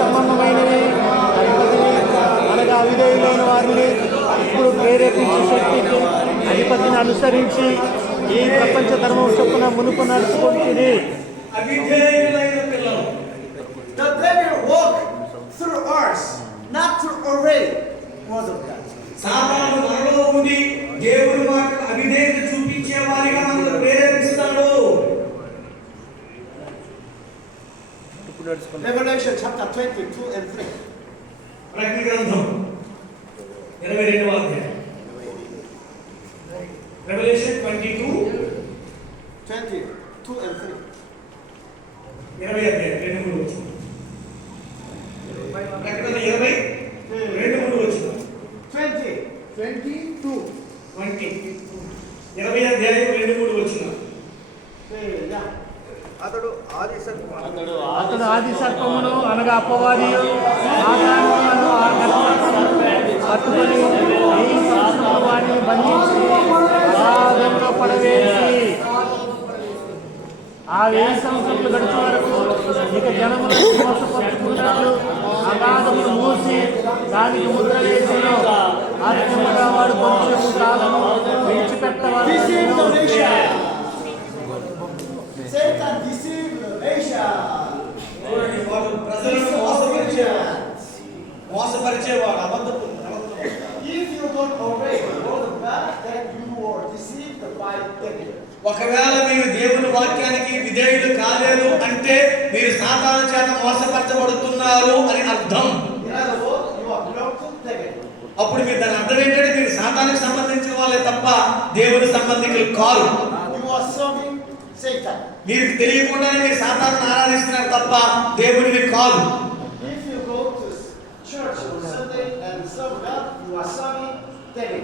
సంబంధమైనవి అధిపతిని అనగా అవిధేయులైన వారిని ఇప్పుడు ప్రేరేపించే శక్తికి అధిపతిని అనుసరించి ఈ ప్రపంచ ధర్మం చొప్పున మునుపు నడుచుకుంటుంది. అవిధేయులైన పిల్లలు that they will walk through us, not through array word of God. సాతాను మనలో ఉండి దేవుని మాటకు అవిధేయత చూపించే వారిగా మనల్ని ప్రేరేపిస్తాడు. Revelation chapter 22 and 3. ప్రకటన గ్రంథం 22వ అధ్యాయం. Revelation 22 and 3. 20 అధ్యాయం 2-3 వచనం. ప్రకటన 20 2-3 వచనం. 22. 20 అధ్యాయం 2-3 వచనం. అతడు ఆది సర్పమును అనగా అపవాదియు సాతానును ఆ గర్భమును పట్టుకొని 1000 సంవత్సరముల వారిని బంధించి అగాధములో పడవేసి ఆ 1000 సంవత్సరములు గడిచే వరకు ఇక జనములను మోసపరుచుకున్నట్లు అగాధమును మూసి దానికి ముద్ర వేసిను. ఆ విధముగా వాడు కొంచెము కాలము విడిచిపెట్టవారు. Satan deceived the nation. ప్రజలను మోసపరిచేవాడు అబద్ధపు. If you don't obey the word of God, then you are deceived by the devil. ఒకవేళ మీరు దేవుని వాక్యానికి విధేయులు కాలేరు అంటే మీరు సాతాను చేత మోసపరచబడుతున్నారు అని అర్థం. In other words, you are belong to the devil. అప్పుడు మీరు దాని అర్థం ఏంటంటే మీరు సాతానికి సంబంధించిన వాళ్ళే తప్ప దేవుని సంబంధికులు car. You are serving Satan. మీరు తెలియకుండానే మీరు సాతాను ఆరాధిస్తున్నారు తప్ప దేవుడిని కాదు. If you go to church on Sunday and serve God, you are serving devil.